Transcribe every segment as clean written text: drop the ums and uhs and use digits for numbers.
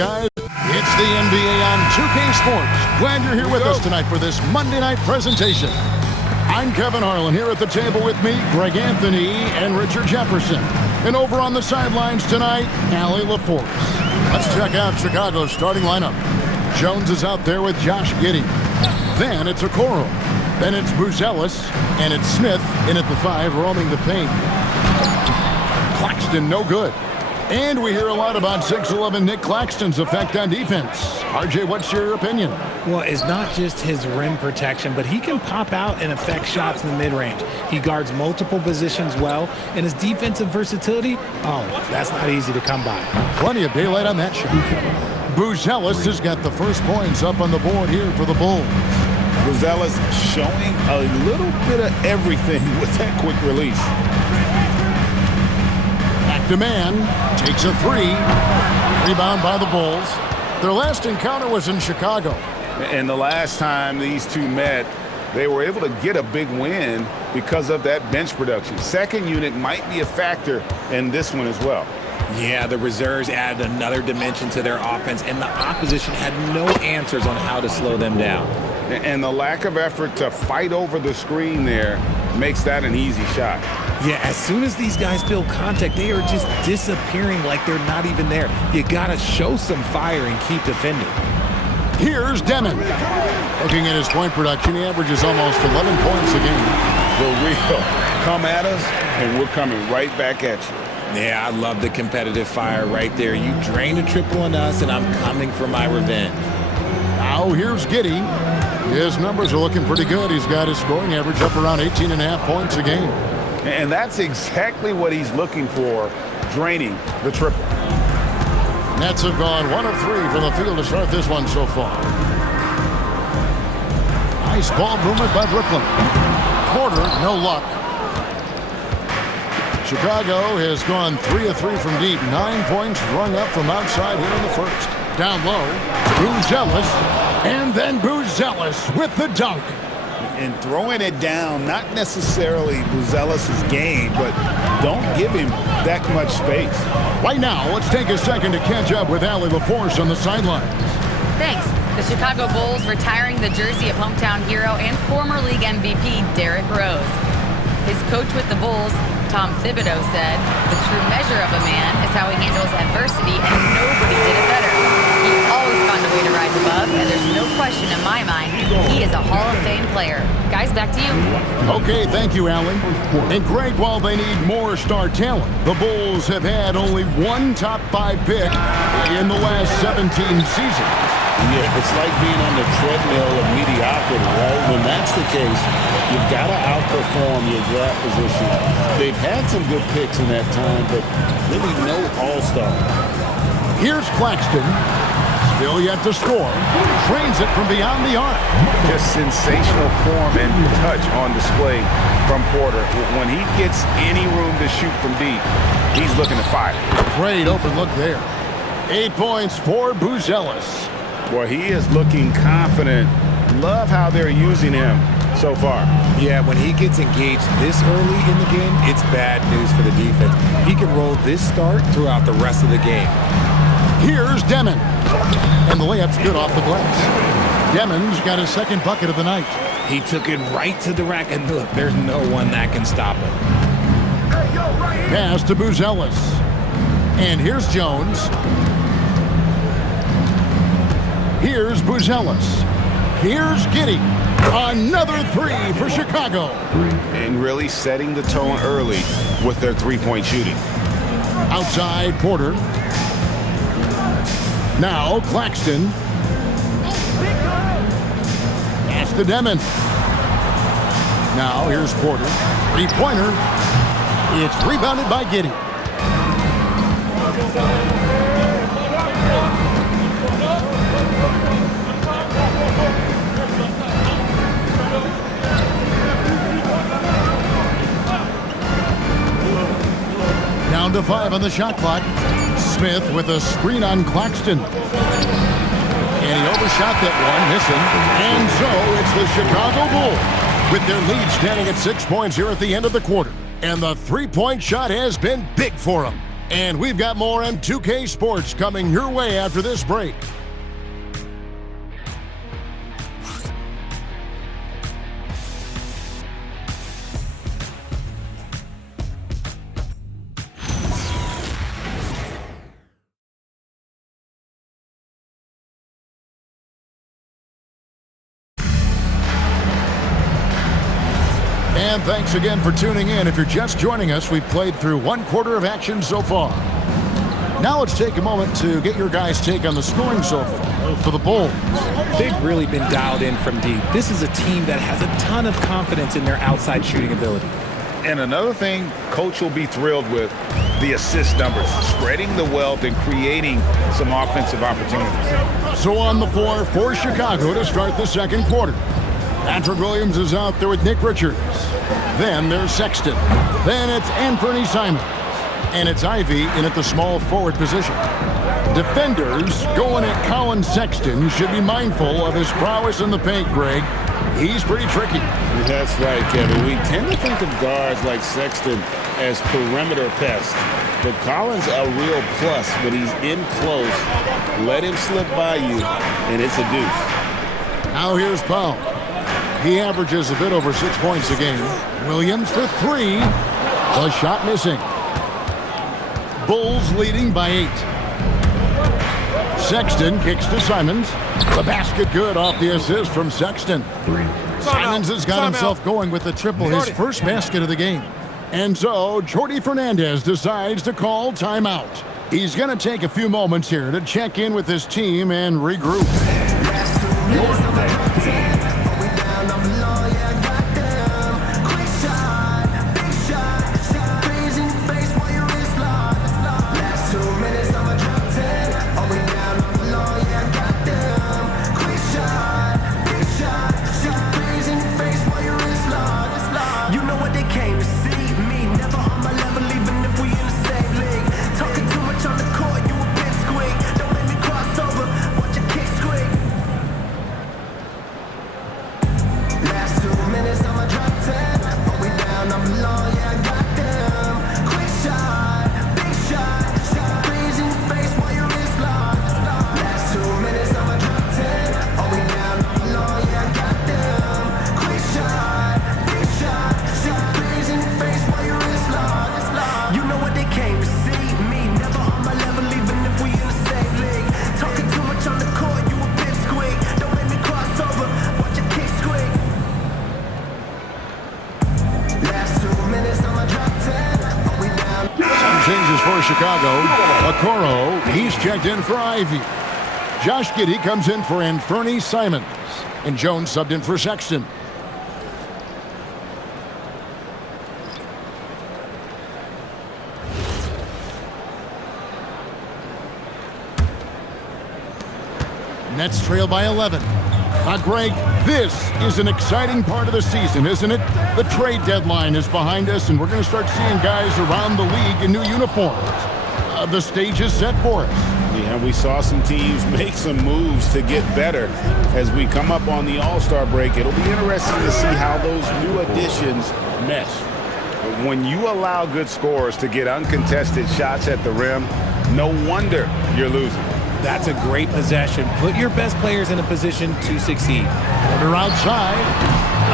guys. It's the NBA on 2K Sports. Glad you're here with us tonight for this Monday night presentation. I'm Kevin Harlan, here at the table with me, Greg Anthony and Richard Jefferson. And over on the sidelines tonight, Allie LaForce. Let's check out Chicago's starting lineup. Jones is out there with Josh Giddey. Then it's Okoro. Then it's Buzelis. And it's Smith in at the 5, roaming the paint. Claxton, no good. And we hear a lot about 6'11" Nick Claxton's effect on defense. RJ, what's your opinion? Well, it's not just his rim protection, but he can pop out and affect shots in the mid-range. He guards multiple positions well, and his defensive versatility, that's not easy to come by. Plenty of daylight on that shot. Buzelis has got the first points up on the board here for the Bulls. Buzelis showing a little bit of everything with that quick release. Back-to-man, takes a 3. Rebound by the Bulls. Their last encounter was in Chicago. And the last time these two met, they were able to get a big win because of that bench production. Second unit might be a factor in this one as well. Yeah, the reserves added another dimension to their offense, and the opposition had no answers on how to slow them down. And the lack of effort to fight over the screen there makes that an easy shot. Yeah, as soon as these guys feel contact, they are just disappearing like they're not even there. You got to show some fire and keep defending. Here's Demon. Looking at his point production, he averages almost 11 points a game. For real. Come at us, and we're coming right back at you. Yeah, I love the competitive fire right there. You drained a triple on us, and I'm coming for my revenge. Now here's Giddey. His numbers are looking pretty good. He's got his scoring average up around 18.5 points a game. And that's exactly what he's looking for, draining the triple. Nets have gone 1 of 3 from the field to start this one so far. Nice ball movement by Brooklyn. Porter, no luck. Chicago has gone 3 of 3 from deep. 9 points rung up from outside here in the first. Down low, Buzelis, and then Buzelis with the dunk. And throwing it down, not necessarily Buzelis' game, but don't give him that much space. Right now, let's take a second to catch up with Allie LaForce on the sidelines. Thanks. The Chicago Bulls retiring the jersey of hometown hero and former league MVP Derrick Rose. His coach with the Bulls, Tom Thibodeau, said, "The true measure of a man is how he handles adversity, and nobody did it better. He always found a way to rise above, and there's no question in my mind he is a Hall of Fame player." Guys, back to you. Okay, thank you, Allie. And Greg, while they need more star talent, the Bulls have had only one top 5 pick in the last 17 seasons. Yeah, it's like being on the treadmill of mediocrity, right? When that's the case, you've got to outperform your draft position. They've had some good picks in that time, but really no all-star. Here's Claxton. Still yet to score. Trains it from beyond the arc. Just sensational form and touch on display from Porter. When he gets any room to shoot from deep, he's looking to fire. Great open look there. 8 points for Buzelis. Boy, he is looking confident. Love how they're using him so far. Yeah, when he gets engaged this early in the game, it's bad news for the defense. He can roll this start throughout the rest of the game. Here's Demon. And the layup's good off the glass. Demon's got his second bucket of the night. He took it right to the rack, and look, there's no one that can stop him. Pass to Buzelis. And here's Jones. Here's Buzelis. Here's Giddey. Another 3 for Chicago. And really setting the tone early with their three-point shooting. Outside, Porter. Now, Claxton. Pass to Demon. Now, here's Porter. Three-pointer. It's rebounded by Giddey. Down to 5 on the shot clock. Smith with a screen on Claxton. And he overshot that one, missing. And so it's the Chicago Bulls with their lead standing at 6 points here at the end of the quarter. And the three-point shot has been big for them. And we've got more M2K Sports coming your way after this break. And thanks again for tuning in. If you're just joining us, we've played through 1/4 of action so far. Now let's take a moment to get your guys' take on the scoring so far for the Bulls. They've really been dialed in from deep. This is a team that has a ton of confidence in their outside shooting ability. And another thing, Coach will be thrilled with the assist numbers, spreading the wealth and creating some offensive opportunities. So on the floor for Chicago to start the second quarter. Patrick Williams is out there with Nick Richards. Then there's Sexton. Then it's Anthony Simons. And it's Ivey in at the small forward position. Defenders going at Colin Sexton should be mindful of his prowess in the paint, Greg. He's pretty tricky. That's right, Kevin. We tend to think of guards like Sexton as perimeter pests. But Collins a real plus when he's in close. Let him slip by you, and it's a deuce. Now here's Powell. He averages a bit over 6 points a game. Williams for three. The shot missing. Bulls leading by 8. Sexton kicks to Simons. The basket good off the assist from Sexton. Simons has got himself going with the triple, his first basket of the game. And so Jordi Fernandez decides to call timeout. He's going to take a few moments here to check in with his team and regroup. For Chicago, Okoro, he's checked in for Ivey. Josh Giddey comes in for Anthony Simons. And Jones subbed in for Sexton. Nets trail by 11. Greg, this is an exciting part of the season, isn't it? The trade deadline is behind us, and we're going to start seeing guys around the league in new uniforms. The stage is set for us. Yeah, we saw some teams make some moves to get better. As we come up on the All-Star break, it'll be interesting to see how those new additions mesh. When you allow good scorers to get uncontested shots at the rim, no wonder you're losing. That's a great possession. Put your best players in a position to succeed. They're outside.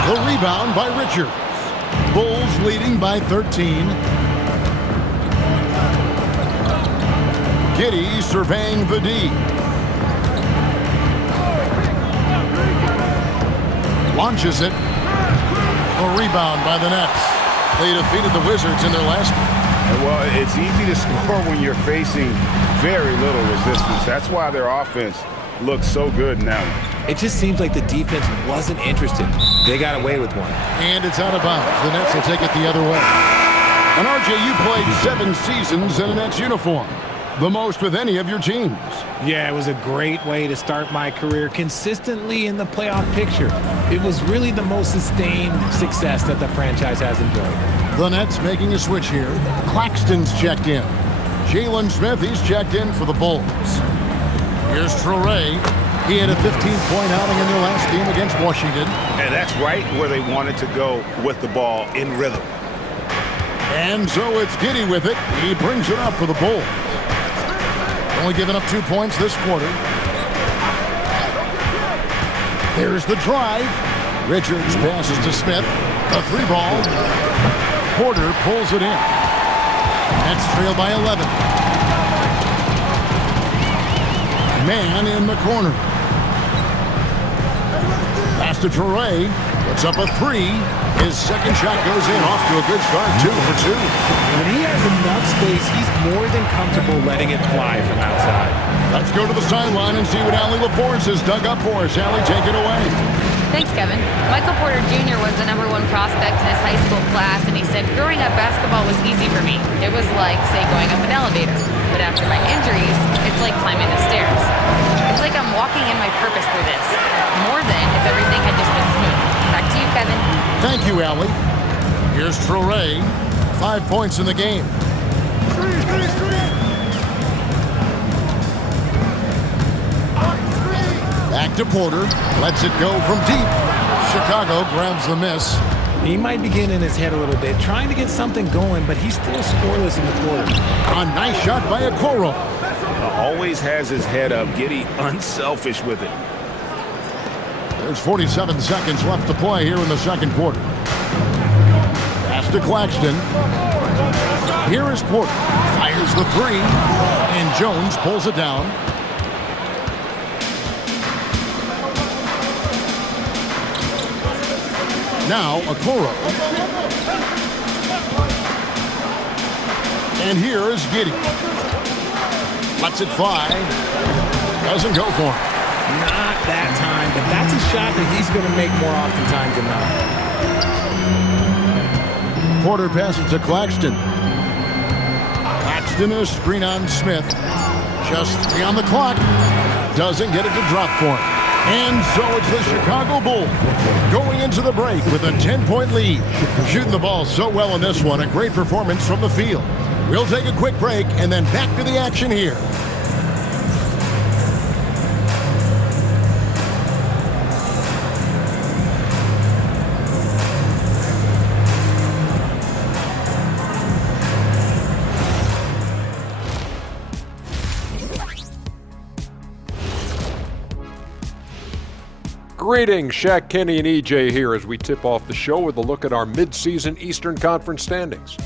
The rebound by Richards. Bulls leading by 13. Giddey surveying the D. Launches it. A rebound by the Nets. They defeated the Wizards in their last game. Well, it's easy to score when you're facing very little resistance. That's why their offense looks so good now. It just seems like the defense wasn't interested. They got away with one. And it's out of bounds. The Nets will take it the other way. And RJ, you played 7 seasons in a Nets uniform. The most with any of your teams. Yeah, it was a great way to start my career consistently in the playoff picture. It was really the most sustained success that the franchise has enjoyed. The Nets making a switch here. Claxton's checked in. Jalen Smith, he's checked in for the Bulls. Here's Traoré. He had a 15-point outing in their last game against Washington. And that's right where they wanted to go with the ball in rhythm. And so it's Giddy with it. He brings it up for the Bulls. Only giving up 2 points this quarter. There's the drive. Richards passes to Smith. A 3-ball. Porter pulls it in. Nets trail by 11. Man in the corner. Pass to Toure. Puts up a 3. His second shot goes in. Off to a good start. 2 for 2. When he has enough space, he's more than comfortable letting it fly from outside. Let's go to the sideline and see what Allie LaForce has dug up for us. Allie, take it away. Thanks, Kevin. Michael Porter Jr. was the #1 prospect in his high school class, and he said, growing up, basketball was easy for me. It was like, say, going up an elevator. But after my injuries, it's like climbing the stairs. It's like I'm walking in my purpose through this, more than if everything had just been smooth. Back to you, Kevin. Thank you, Allie. Here's Toure. 5 points in the game. Back to Porter. Lets it go from deep. Chicago grabs the miss. He might be getting in his head a little bit, trying to get something going, but he's still scoreless in the quarter. A nice shot by Okoro. Always has his head up. Giddy unselfish with it. There's 47 seconds left to play here in the second quarter. Pass to Claxton. Here is Porter. Fires the 3. And Jones pulls it down. Now, Okoro. And here is Giddy. Lets it fly. Doesn't go for him. Not that time, but that's a shot that he's going to make more oftentimes than not. Porter passes to Claxton. Claxton a screen on Smith. Just 3 on the clock. Doesn't get it to drop for him. And so it's the Chicago Bulls going into the break with a 10-point lead. Shooting the ball so well in this one. A great performance from the field. We'll take a quick break and then back to the action here. Greetings, Shaq Kenny and EJ here as we tip off the show with a look at our midseason Eastern Conference standings.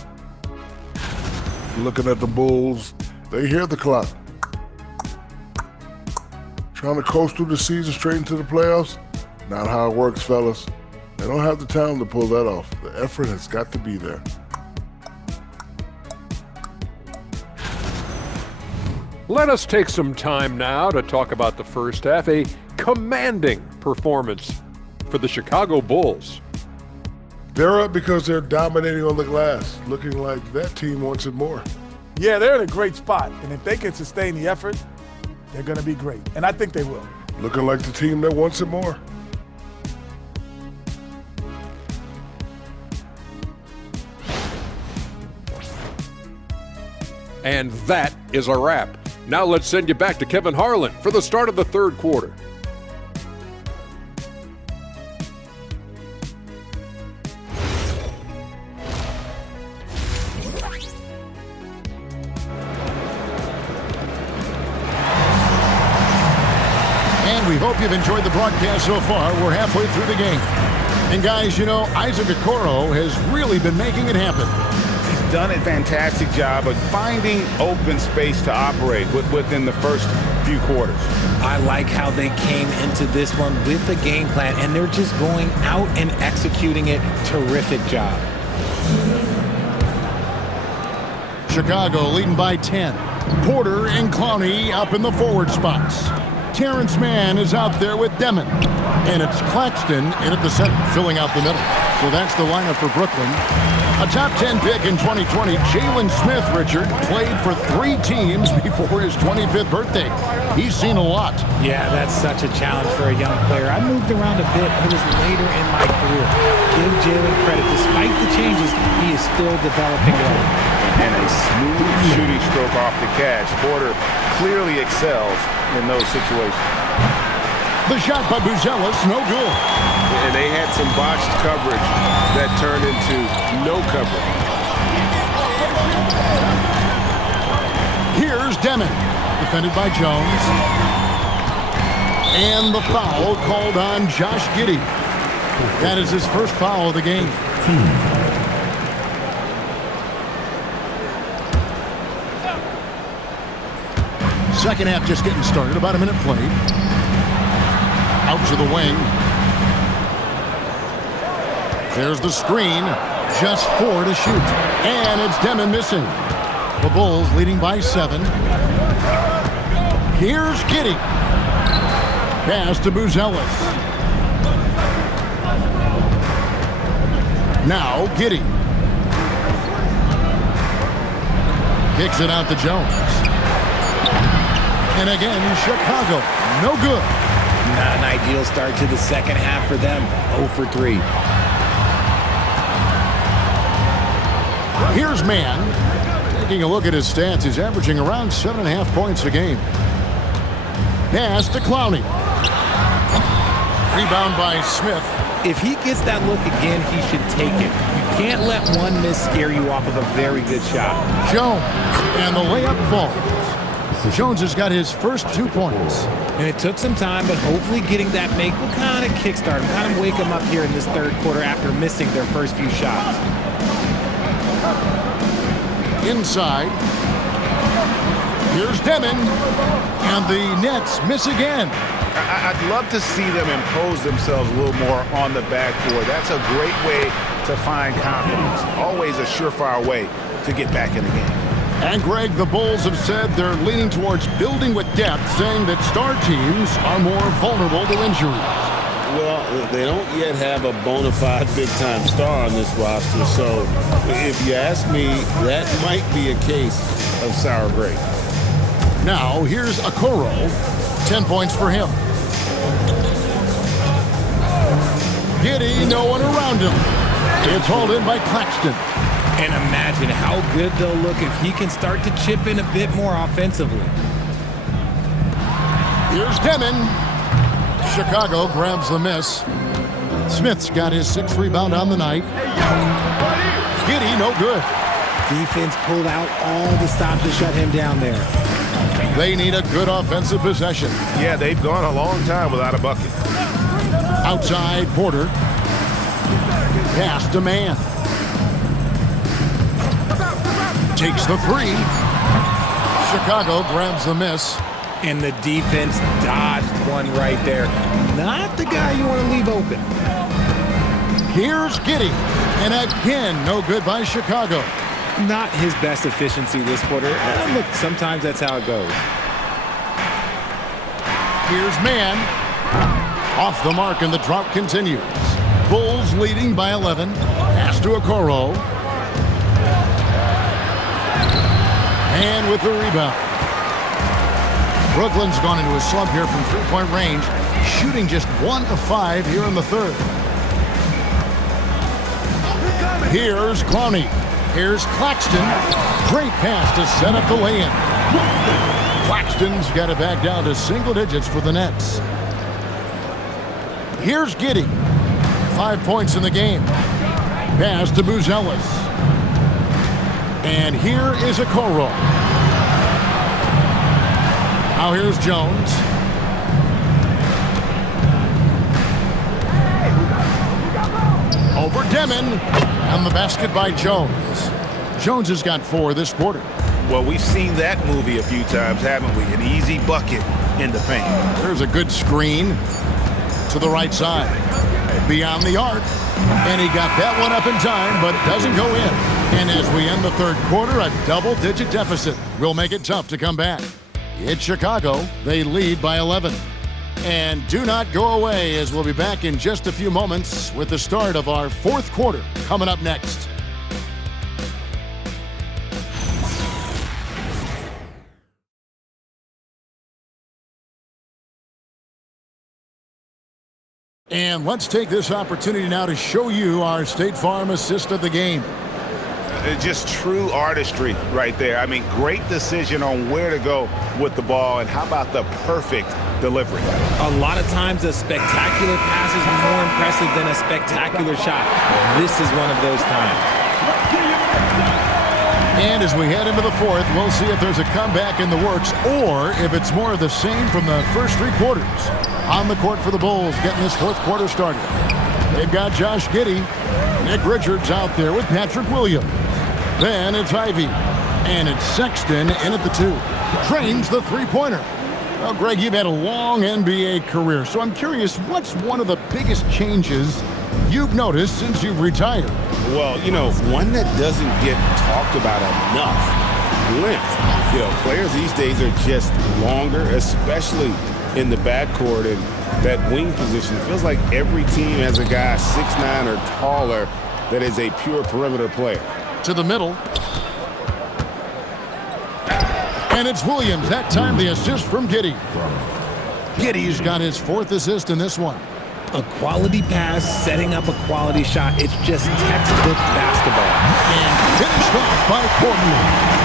Looking at the Bulls, they hear the clock. Trying to coast through the season straight into the playoffs? Not how it works, fellas. They don't have the talent to pull that off. The effort has got to be there. Let us take some time now to talk about the first half, a commanding performance for the Chicago Bulls. They're up because they're dominating on the glass, looking like that team wants it more. Yeah, they're in a great spot, and if they can sustain the effort, they're going to be great, and I think they will. Looking like the team that wants it more. And that is a wrap. Now let's send you back to Kevin Harlan for the start of the third quarter. And we hope you've enjoyed the broadcast so far. We're halfway through the game. And guys, you know, Isaac Okoro has really been making it happen. He's done a fantastic job of finding open space to operate within the first few quarters. I like how they came into this one with the game plan, and they're just going out and executing it. Terrific job. Chicago leading by 10. Porter and Clowney up in the forward spots. Terrence Mann is out there with Demon. And it's Claxton in at the center, filling out the middle. So that's the lineup for Brooklyn. A top 10 pick in 2020, Jalen Smith, Richard, played for 3 teams before his 25th birthday. He's seen a lot. Yeah, that's such a challenge for a young player. I moved around a bit. It was later in my career. Give Jalen credit. Despite the changes, he is still developing well. And a smooth shooting stroke off the catch. Porter clearly excels in those situations. The shot by Buzelis, no good. And they had some botched coverage that turned into no coverage. Here's Demon, defended by Jones. And the foul called on Josh Giddey. That is his first foul of the game. Second half just getting started. About a minute played. Out to the wing. There's the screen. Just 4 to shoot. And it's Demon missing. The Bulls leading by 7. Here's Giddey. Pass to Buzelis. Now Giddey. Kicks it out to Jones. And again, Chicago. No good. Not an ideal start to the second half for them. 0 for 3. Here's Mann. Taking a look at his stats, he's averaging around 7.5 points a game. Pass to Clowney. Rebound by Smith. If he gets that look again, he should take it. You can't let one miss scare you off of a very good shot. Jones. And the layup falls. Jones has got his first 2 points. And it took some time, but hopefully getting that make will kind of kickstart him, kind of wake him up here in this third quarter after missing their first few shots. Inside. Here's Demon. And the Nets miss again. I'd love to see them impose themselves a little more on the backboard. That's a great way to find confidence. Always a surefire way to get back in the game. And Greg, the Bulls have said they're leaning towards building with depth, saying that star teams are more vulnerable to injuries. Well, they don't yet have a bona fide big-time star on this roster, so if you ask me, that might be a case of sour grapes. Now, here's Okoro. 10 points for him. Giddey, no one around him. It's hauled in by Claxton. And imagine how good they'll look if he can start to chip in a bit more offensively. Here's Demon. Chicago grabs the miss. Smith's got his 6th rebound on the night. Giddey, no good. Defense pulled out all the stops to shut him down there. They need a good offensive possession. Yeah, they've gone a long time without a bucket. Outside, Porter. Pass to Mann. Takes the 3. Chicago grabs the miss. And the defense dodged one right there. Not the guy you want to leave open. Here's Giddey. And again, no good by Chicago. Not his best efficiency this quarter. And look, sometimes that's how it goes. Here's Mann. Off the mark, and the drought continues. Bulls leading by 11. Pass to Okoro. And with the rebound. Brooklyn's gone into a slump here from three-point range, shooting just 1 of 5 here in the third. Here's Clowney. Here's Claxton. Great pass to set up the lay-in. Claxton's got it back down to single digits for the Nets. Here's Giddey. 5 points in the game. Pass to Buzelis. And here is Okoro. Now here's Jones. Over Demon. And the basket by Jones. Jones has got 4 this quarter. Well, we've seen that movie a few times, haven't we? An easy bucket in the paint. There's a good screen to the right side. Beyond the arc. And he got that one up in time, but doesn't go in. And as we end the third quarter, a double-digit deficit will make it tough to come back. It's Chicago. They lead by 11. And do not go away, as we'll be back in just a few moments with the start of our fourth quarter coming up next. And let's take this opportunity now to show you our State Farm assist of the game. Just true artistry right there. I mean, great decision on where to go with the ball, and how about the perfect delivery? A lot of times a spectacular pass is more impressive than a spectacular shot. This is one of those times. And as we head into the fourth, we'll see if there's a comeback in the works or if it's more of the same from the first three quarters. On the court for the Bulls, getting this fourth quarter started. They've got Josh Giddey. Nick Richards out there with Patrick Williams. Then it's Ivey. And it's Sexton in at the 2. Drains the three-pointer. Well, Greg, you've had a long NBA career, so I'm curious, what's one of the biggest changes you've noticed since you've retired? Well, one that doesn't get talked about enough, length. Players these days are just longer, especially in the backcourt, and that wing position. Feels like every team has a guy 6'9" or taller that is a pure perimeter player. To the middle. And it's Williams. That time the assist from Giddey. Giddey's got his 4th assist in this one. A quality pass, setting up a quality shot. It's just textbook basketball. And finished off by Porter.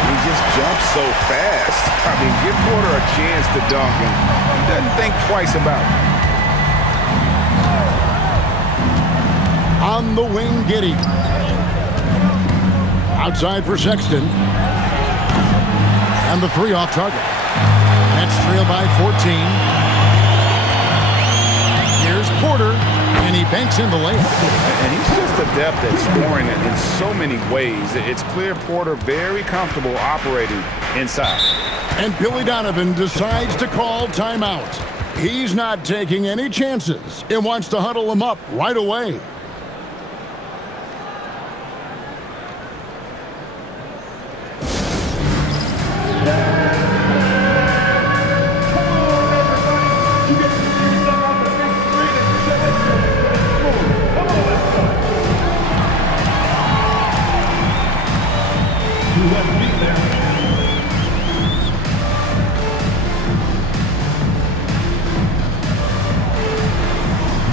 He just jumps so fast. I mean, give Porter a chance to dunk, and he doesn't think twice about it. On the wing, Giddey. Outside for Sexton. And the 3 off target. That's trailed by 14. Here's Porter, and he banks in the layup. And he's just adept at scoring it in so many ways. It's clear Porter very comfortable operating inside. And Billy Donovan decides to call timeout. He's not taking any chances and wants to huddle him up right away.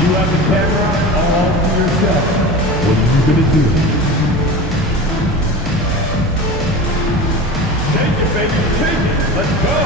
You have the camera all to yourself. What are you going to do? Shake it, baby. Shake it. Let's go.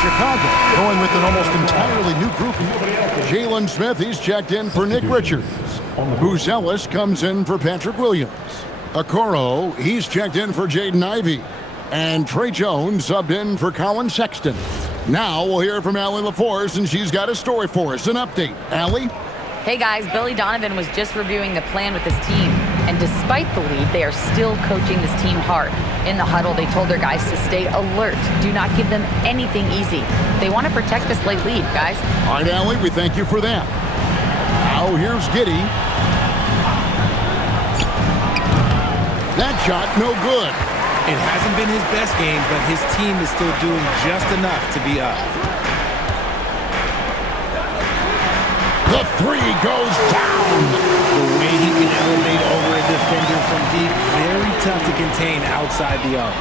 Chicago going with an almost entirely new group. Jalen Smith, he's checked in for Nick Richards. Booz Ellis comes in for Patrick Williams. Okoro, he's checked in for Jaden Ivey. And Trey Jones subbed in for Colin Sexton. Now we'll hear from Allie LaForce, and she's got a story for us. An update. Allie? Hey guys, Billy Donovan was just reviewing the plan with his team. And despite the lead, they are still coaching this team hard. In the huddle, they told their guys to stay alert. Do not give them anything easy. They want to protect this late lead, guys. All right, Allie, we thank you for that. Now here's Giddey. That shot, no good. It hasn't been his best game, but his team is still doing just enough to be up. The 3 goes down. The way he can elevate over a defender from deep, very tough to contain outside the arc.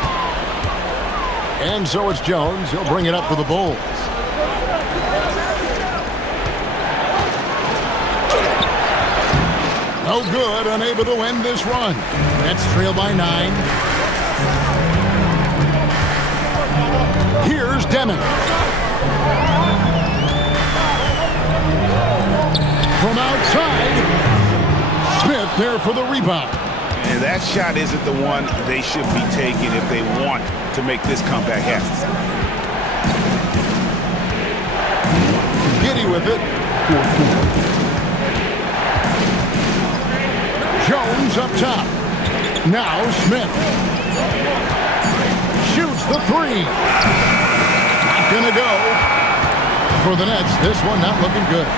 And so it's Jones. He'll bring it up for the Bulls. No good, unable to end this run. That's trailed by 9. Here's Deming. From outside, Smith there for the rebound. And that shot isn't the one they should be taking if they want to make this comeback happen. Giddey with it. Jones up top. Now Smith. Shoots the 3. Not gonna go. For the Nets, this one not looking good.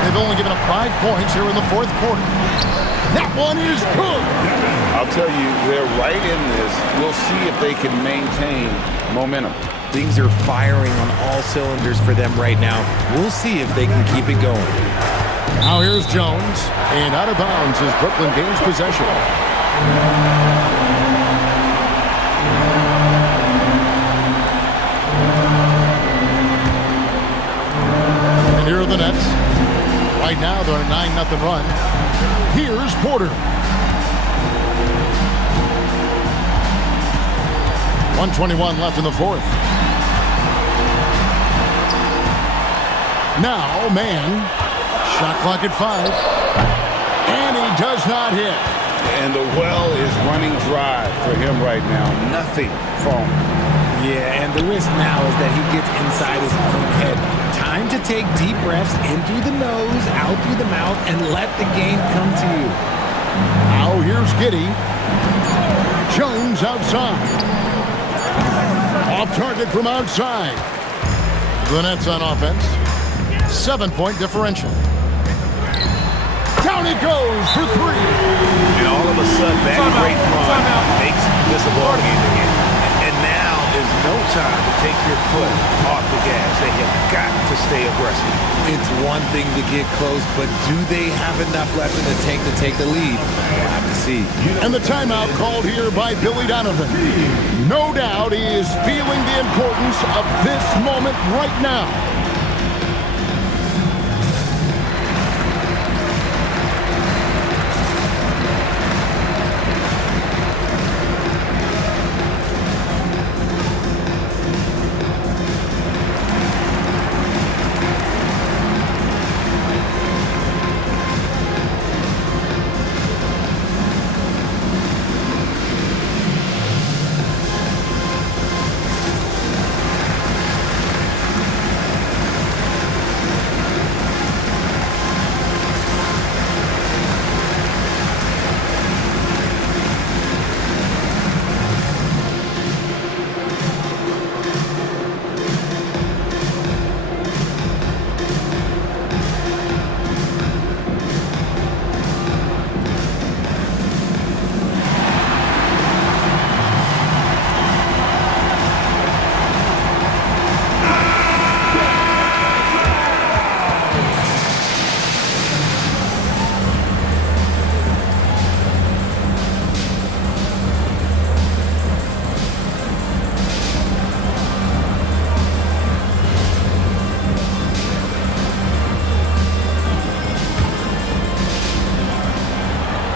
They've only given up 5 points here in the fourth quarter. That one is good. I'll tell you, they're right in this. We'll see if they can maintain momentum. Things are firing on all cylinders for them right now. We'll see if they can keep it going. Now here's Jones, and out of bounds as Brooklyn gains possession. And here are the Nets. Right now they're on a 9-0 run. Here's Porter. 1:21 left in the fourth. Now, man. Shot clock at 5. And he does not hit. And the well is running dry for him right now. Nothing falling. Yeah, and the risk now is that he gets inside his own head. Time to take deep breaths in through the nose, out through the mouth, and let the game come to you. Now here's Giddey. Jones outside. Off target from outside. The Nets on offense. 7-point differential. Down it goes for 3. And all of a sudden, that great run makes this a ball game again. And now is no time to take your foot off the gas. They have got to stay aggressive. It's one thing to get close, but do they have enough left in the tank to take the lead? We'll have to see. And the timeout called here by Billy Donovan. No doubt he is feeling the importance of this moment right now.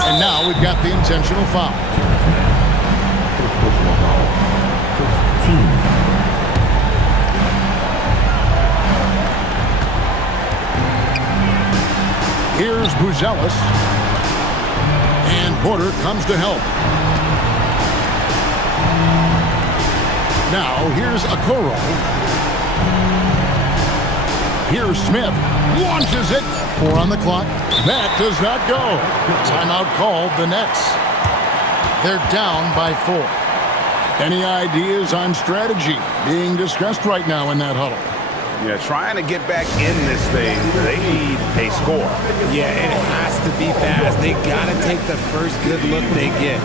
And now we've got the intentional foul. First personal foul. First team foul. Here's Buzelis. And Porter comes to help. Now here's Okoro. Here's Smith. Launches it. 4 on the clock. That does not go. Timeout called the Nets. They're down by 4. Any ideas on strategy being discussed right now in that huddle? Yeah, trying to get back in this thing, they need a score. Yeah, and it has to be fast. They got to take the first good look they get.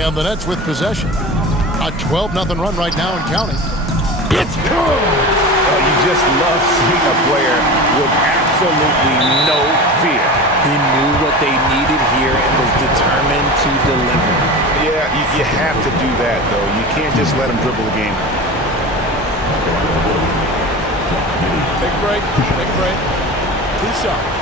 And the Nets with possession. A 12-0 run right now and counting. It's good! You just love seeing a player with absolutely no fear. He knew what they needed here and was determined to deliver. Yeah, you have to do that, though. You can't just let him dribble the game. Take a break. Take a break. 2 shots.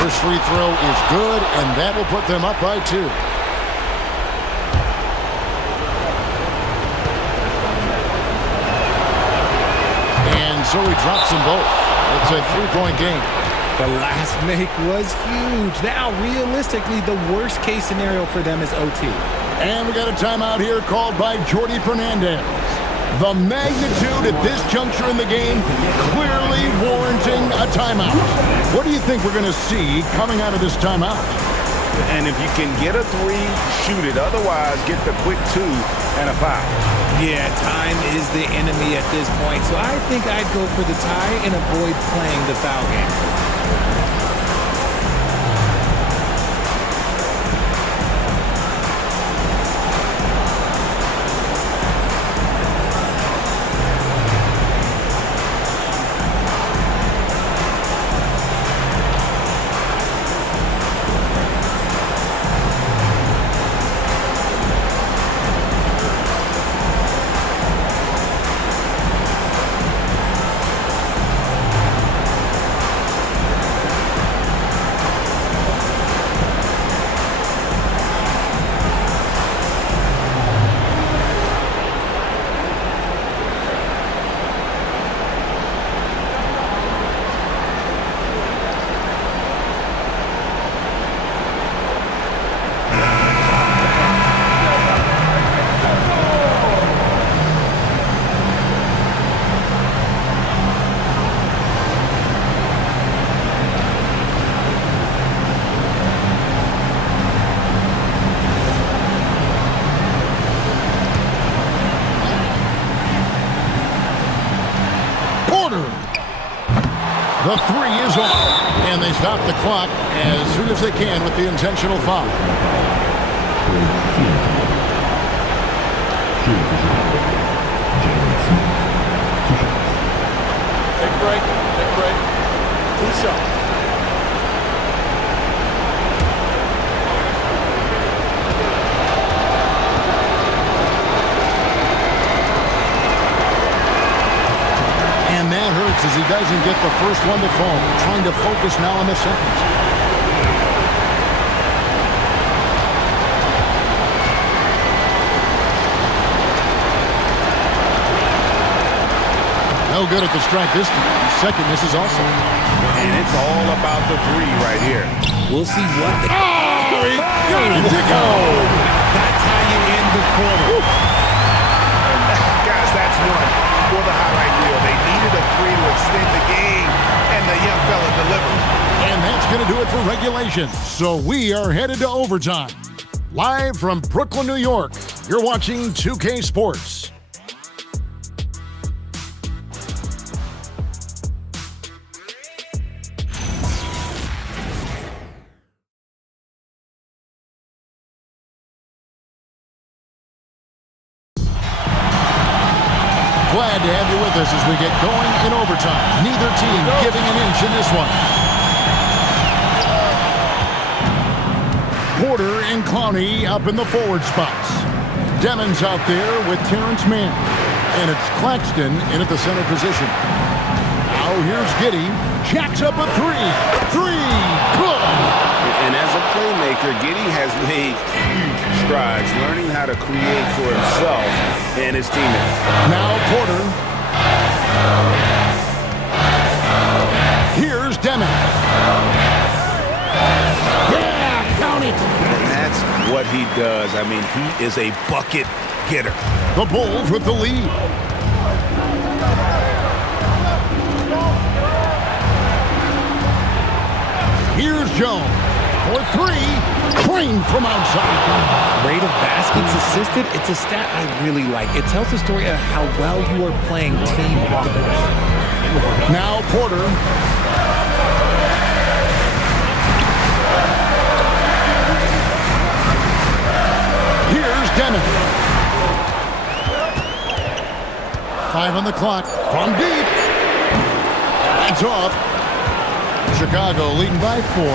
First free throw is good, and that will put them up by 2. And so he drops them both. It's a 3-point game. The last make was huge. Now, realistically, the worst-case scenario for them is OT. And we got a timeout here called by Jordi Fernandez. The magnitude at this juncture in the game clearly warranting a timeout. What do you think we're going to see coming out of this timeout? And if you can get a 3, shoot it. Otherwise, get the quick 2 and a foul. Yeah, time is the enemy at this point, so I think I'd go for the tie and avoid playing the foul game. The 3 is off, and they stop the clock as soon as they can with the intentional foul. Take a break. Take a break. 2 shots. And that hurts as he doesn't get the first one to fall. Trying to focus now on the second. No good at the strike this time. Second misses also. And it's all about the 3 right here. We'll see what they... Oh, he got it to go! That's how you end the quarter. And guys, that's one for the highlight reel. They needed a 3 to extend the game, and the young fella delivered. And that's going to do it for regulation. So we are headed to overtime. Live from Brooklyn, New York, you're watching 2K Sports. Glad to have you with us as we get going in overtime. Neither team giving an inch in this one. Porter and Clowney up in the forward spots. Demons out there with Terrence Mann. And it's Claxton in at the center position. Now here's Giddey. Jacks up a 3. 3. Good. And as a playmaker, Giddey has made huge strides, learning how to create for himself and his teammates. Now Porter. Here's Demons. Yeah, count it. And that's what he does. I mean, he is a bucket getter. The Bulls with the lead. Here's Jones. for three. Clean from outside. Rate of baskets assisted, it's a stat I really like. It tells the story of how well you are playing team offense. Now Porter. Here's Dennis. 5 on the clock. From deep. That's off. Chicago leading by 4.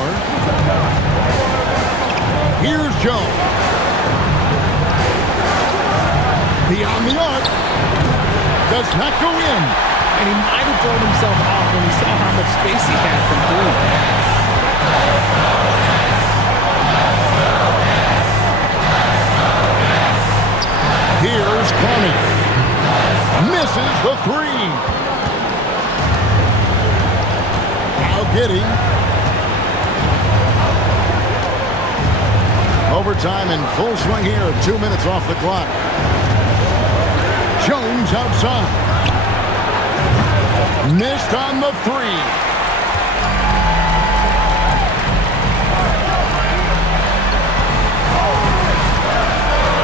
Here's Jones. Beyond the arc. Does not go in. And he might have thrown himself off when he saw how much space he had from 3. Here's Conley. Misses the 3. Now Giddey. Overtime in full swing here. 2 minutes off the clock. Jones outside. Missed on the 3.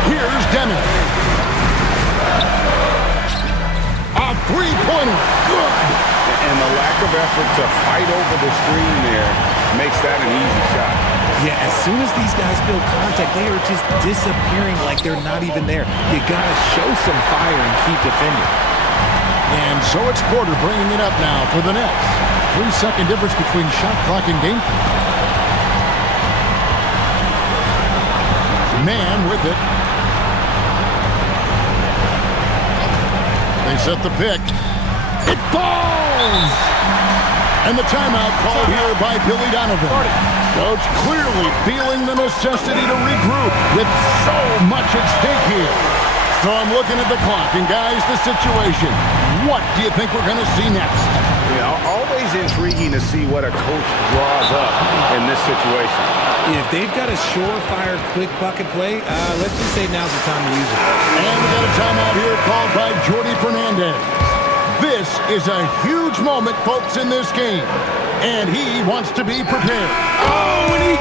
Here's Dennis. A three-pointer. Good. And the lack of effort to fight over the screen there makes that an easy shot. Yeah, as soon as these guys feel contact, they are just disappearing like they're not even there. You got to show some fire and keep defending. And so it's Porter bringing it up now for the Nets. 3-second difference between shot clock and game clock. Man with it. They set the pick. It falls! And the timeout called here by Billy Donovan. Coach clearly feeling the necessity to regroup with so much at stake here. So I'm looking at the clock, and guys, the situation. What do you think we're going to see next? Yeah, always intriguing to see what a coach draws up in this situation. If they've got a surefire, quick bucket play, let's just say now's the time to use it. And we got a timeout here called by Jordi Fernandez. This is a huge moment, folks, in this game. And he wants to be prepared. Oh, and he